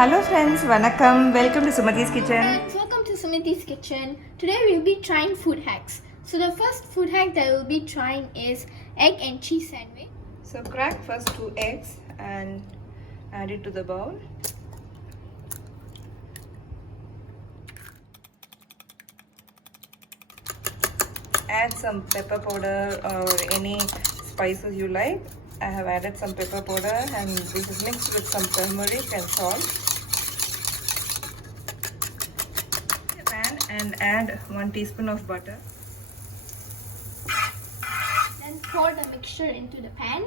Hello friends, vanakkam. Welcome to Sumati's kitchen. Friends, welcome to Sumiti's kitchen. Today we'll be trying food hacks. So the first food hack that we'll be trying is egg and cheese sandwich. So crack first 2 eggs and add it to the bowl. Add some pepper powder or any spices you like. I have added some pepper powder and this is mixed with some turmeric and salt. Pan and add 1 teaspoon of butter. Then pour the mixture into the pan.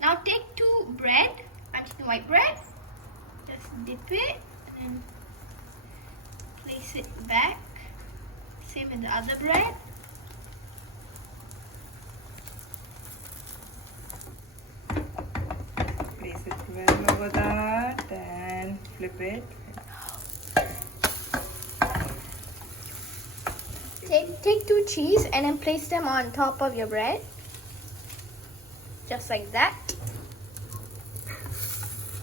Now take 2 bread, Argentine white bread. Just dip it and place it back. Same with the other bread. Place it well over that and flip it. Take 2 cheese and then place them on top of your bread. Just like that.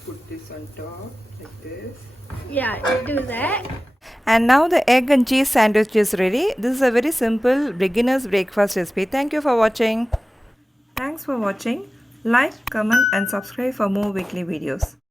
Put this on top like this. Yeah, do that. And now the egg and cheese sandwich is ready. This is a very simple beginner's breakfast recipe. Thank you for watching. Thanks for watching. Like, comment and subscribe for more weekly videos.